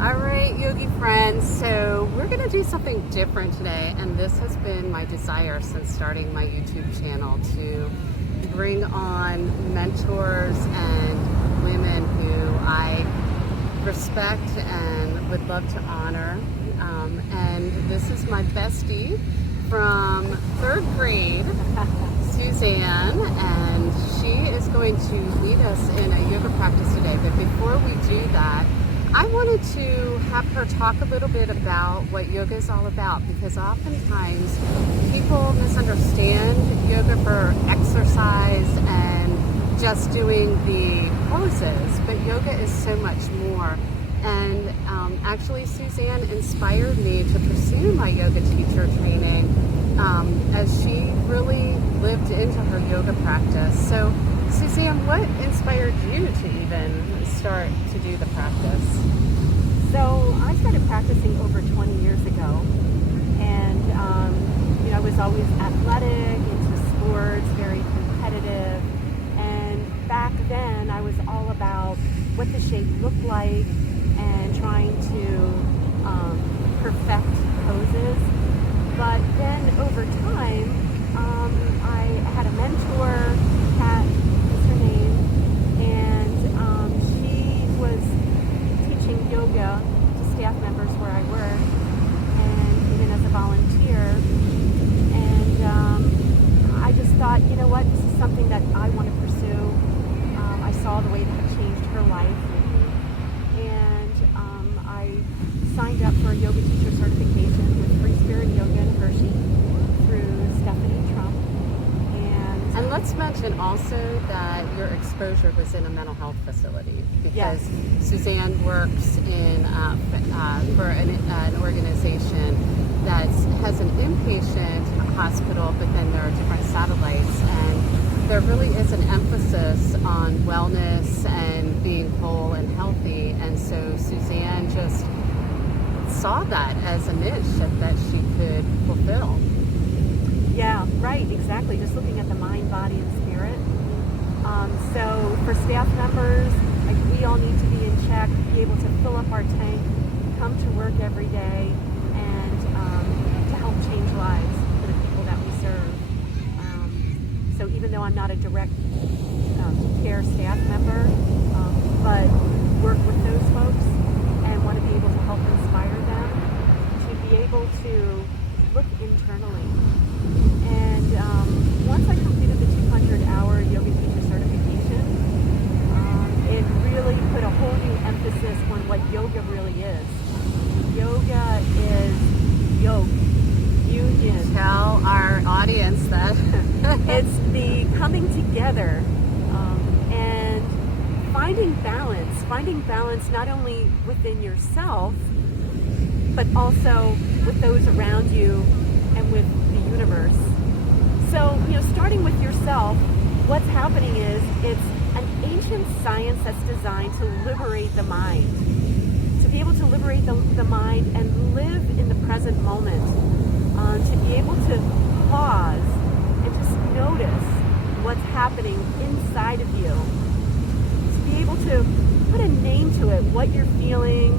All right, yogi friends. So we're going to do something different today, and this has been my desire since starting my YouTube channel to bring on mentors and women who I respect and would love to honor. And this is my bestie from third grade, Suzanne, and she is going to lead us in a yoga practice today. But before we do that, I wanted to have her talk a little bit about what yoga is all about, because oftentimes people misunderstand yoga for exercise and just doing the poses, but yoga is so much more. And actually, Suzanne inspired me to pursue my yoga teacher training as she really lived into her yoga practice. So, Suzanne, what inspired you to even start to do the practice? So I started practicing over 20 years ago, and I was always athletic, into sports, very competitive, and back then I was all about what the shape looked like and trying to perfect poses. But then over time, I had a mentor, Kat is her name, and she was teaching yoga to staff members where I work, and even as a volunteer. And I just thought, you know what, this is something that I want to pursue. I saw the way that it changed her life, and I signed up for a yoga teacher certification with Free Spirit Yoga in Hershey through Stephanie Trump. And let's mention also that your exposure was in a mental health facility, because Yes. Suzanne works in for an organization that has an inpatient hospital, but then there are different satellites, and there really is an emphasis on wellness and being whole and healthy. And so Suzanne just saw that as a niche that she could fulfill. Yeah, right, exactly. Just looking at the mind, body, and spirit. So for staff members, we all need to be in check, be able to fill up our tank, come to work every day, and to help change lives for the people that we serve. So even though I'm not a direct care staff member, but work with those folks and want to be able to help inspire them to be able to look internally. And once I completed the 200-hour yoga teacher certification, it really put a whole new emphasis on what yoga really is. Yoga is yoke, union. Tell our audience that. It's the coming together and finding balance not only within yourself, but also with those around you and with the universe. So, starting with yourself, what's happening is it's an ancient science that's designed to liberate the mind. To be able to liberate the mind and live in the present moment. To be able to pause and just notice what's happening inside of you. To be able to put a name to it, what you're feeling,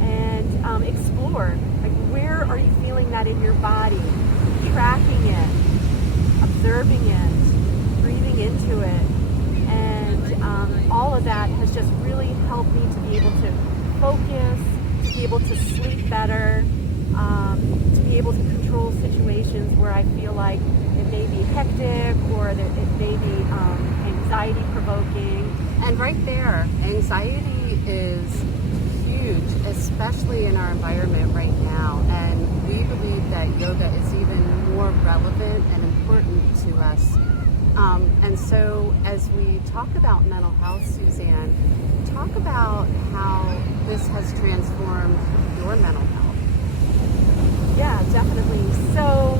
and explore. Like, where are you feeling that in your body? Tracking it, observing it, breathing into it, and all of that has just really helped me to be able to focus, to be able to sleep better, to be able to control situations where I feel like it may be hectic or that it may be anxiety provoking. And right there, anxiety is huge, especially in our environment right now. And we believe that yoga is even more relevant and important to us. And so as we talk about mental health, Suzanne, talk about how this has transformed your mental health. Yeah, definitely. So,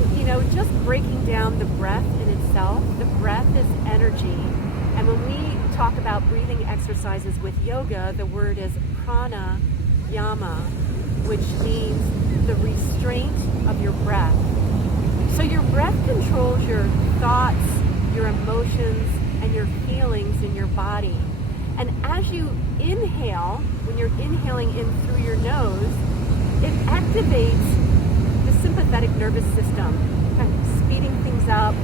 just breaking down the breath in itself, the breath is energy. And when we talk about breathing exercises with yoga, the word is pranayama, which means the restraint of your breath. So your breath controls your thoughts, your emotions, and your feelings in your body. And as you inhale, when you're inhaling in through your nose, it activates the sympathetic nervous system, kind of speeding things up.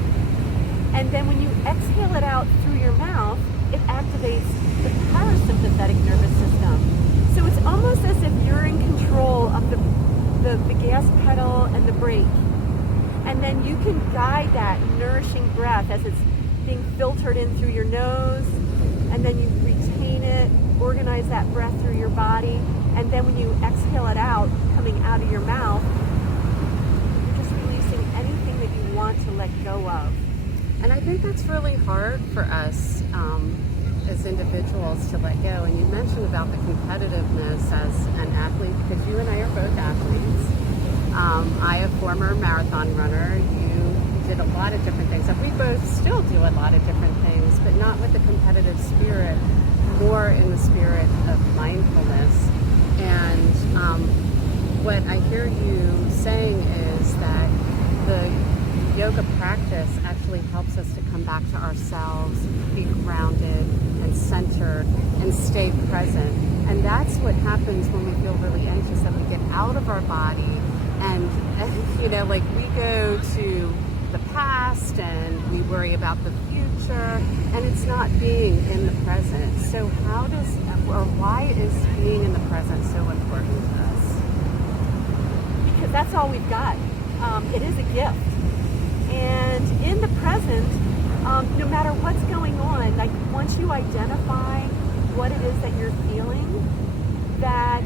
And then when you exhale it out through your mouth, it activates the parasympathetic nervous system. So it's almost as if you're in control of the gas pedal and the brake. And then you can guide that nourishing breath as it's being filtered in through your nose, and then you retain it, organize that breath through your body, and then when you exhale it out, coming out of your mouth, you're just releasing anything that you want to let go of. And I think that's really hard for us as individuals to let go. And you mentioned about the competitiveness as an athlete, because you and I are both athletes. I am a former marathon runner. You did a lot of different things. And we both still do a lot of different things, but not with the competitive spirit, more in the spirit of mindfulness. And what I hear you saying is that the yoga practice actually helps us to come back to ourselves, be grounded and centered and stay present. And that's what happens when we feel really anxious, that we get out of our body and like we go to the past and we worry about the future, and it's not being in the present. So why is being in the present so important to us? Because that's all we've got. It is a gift. And in the present, no matter what's going on, like once you identify what it is that you're feeling, that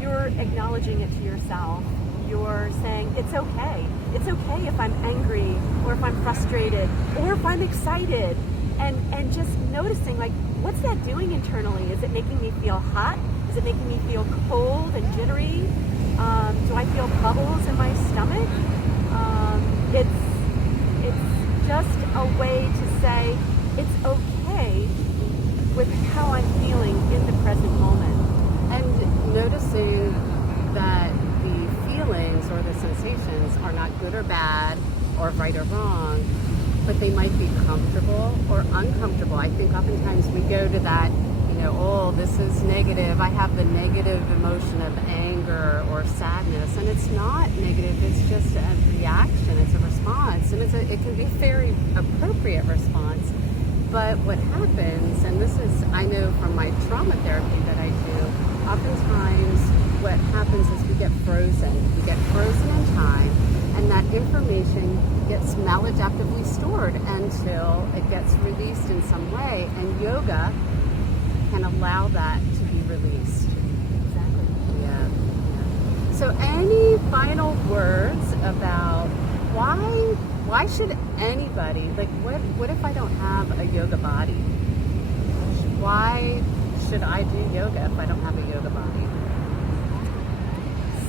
you're acknowledging it to yourself. You're saying, it's okay. It's okay if I'm angry, or if I'm frustrated, or if I'm excited. And just noticing, like, what's that doing internally? Is it making me feel hot? Is it making me feel cold and jittery? Do I feel bubbles in my stomach? It's just a way to say it's okay with how I'm feeling in the present moment. And noticing that the feelings or the sensations are not good or bad or right or wrong, but they might be comfortable or uncomfortable. I think oftentimes we go to that, oh, this is negative. I have the negative emotion of anger or sadness, and it's not negative. It's just a reaction. It's a response, and it can be a very appropriate response. But what happens, and this is, I know from my trauma therapy that I do, oftentimes what happens is we get frozen. We get frozen in time, and that information gets maladaptively stored until it gets released in some way, and yoga can allow that to be released. Exactly. Yeah. So any final words about why should anybody, like what if I don't have a yoga body? Why should I do yoga if I don't have a yoga body?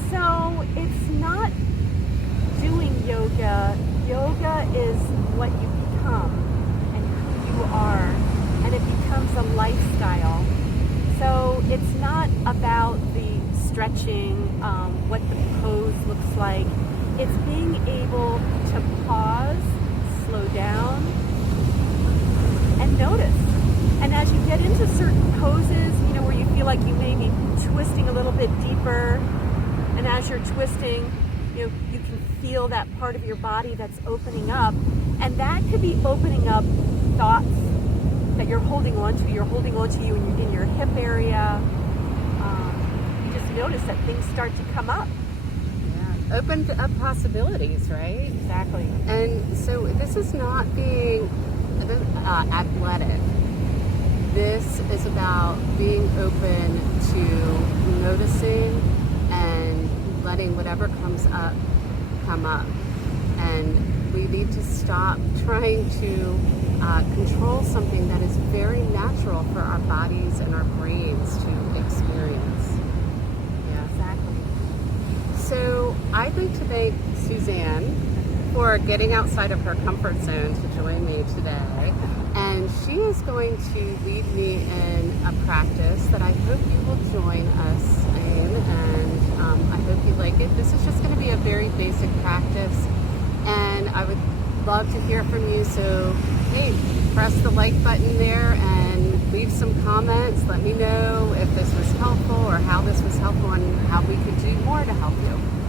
So it's not doing yoga. Yoga is what you become and who you are, and it becomes a lifestyle. So it's not about the stretching, what the pose looks like. It's being able to pause, slow down, and notice. And as you get into certain poses, where you feel like you may be twisting a little bit deeper, and as you're twisting, you can feel that part of your body that's opening up, and that could be opening up thoughts that you're holding on to. You're holding on to you in your hip area. You just notice that things start to come up. Yeah, open up possibilities, right? Exactly. And so this is not being athletic. This is about being open to noticing and letting whatever comes up come up. And we need to stop trying to control something that is very natural for our bodies and our brains to experience. Yeah, Exactly. So I'd like to thank Suzanne for getting outside of her comfort zone to join me today. And she is going to lead me in a practice that I hope you will join us in, and I hope you like it. This is just going to be a very basic practice, and I would love to hear from you. So, hey, press the like button there and leave some comments. Let me know if this was helpful or how this was helpful and how we could do more to help you.